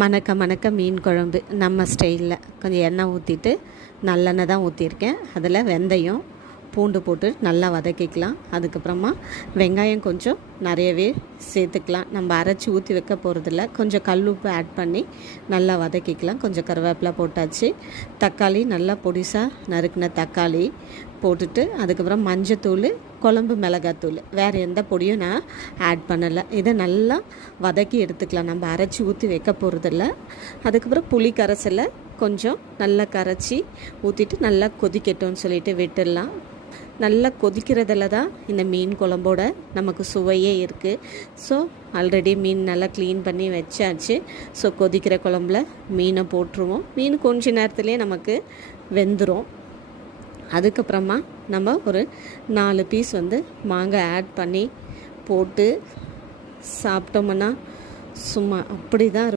மணக்க மீன் குழம்பு நம்ம ஸ்டைலில் கொஞ்சம் எண்ணெய் ஊற்றிட்டு நல்லெண்ணெய் தான் ஊற்றிருக்கேன். அதில் வெந்தயம் பூண்டு போட்டு நல்லா வதக்கிக்கலாம். அதுக்கப்புறமா வெங்காயம் கொஞ்சம் நிறையவே சேர்த்துக்கலாம். நம்ம அரைச்சி ஊற்றி வைக்க போகிறதில்ல. கொஞ்சம் கல் உப்பு ஆட் பண்ணி நல்லா வதக்கிக்கலாம். கொஞ்சம் கருவேப்பிலை போட்டாச்சு. தக்காளி நல்லா பொடிசாக நறுக்கின தக்காளி போட்டுட்டு அதுக்கப்புறம் மஞ்சத்தூள், குழம்பு மிளகாத்தூள், வேறு எந்த பொடியும் நான் ஆட் பண்ணலை. இதை நல்லா வதக்கி எடுத்துக்கலாம். நம்ம அரைச்சி ஊற்றி வைக்க போகிறதில்ல. அதுக்கப்புறம் புளி கரைசலை கொஞ்சம் நல்லா கரைச்சி ஊற்றிட்டு நல்லா கொதிக்கட்டும்னு சொல்லிட்டு விட்டுடலாம். நல்லா கொதிக்கிறதுல தான் இந்த மீன் குழம்போட நமக்கு சுவையே இருக்குது. ஸோ ஆல்ரெடி மீன் நல்லா க்ளீன் பண்ணி வச்சாச்சு. ஸோ கொதிக்கிற குழம்புல மீனை போட்டுருவோம். மீன் கொஞ்ச நேரத்துலேயே நமக்கு வெந்துடும். அதுக்கப்புறமா நம்ம ஒரு 4 பீஸ் மாங்காய் ஆட் பண்ணி போட்டு சாப்பிட்டோம்னா சும்மா அப்படி தான் இருக்கும்.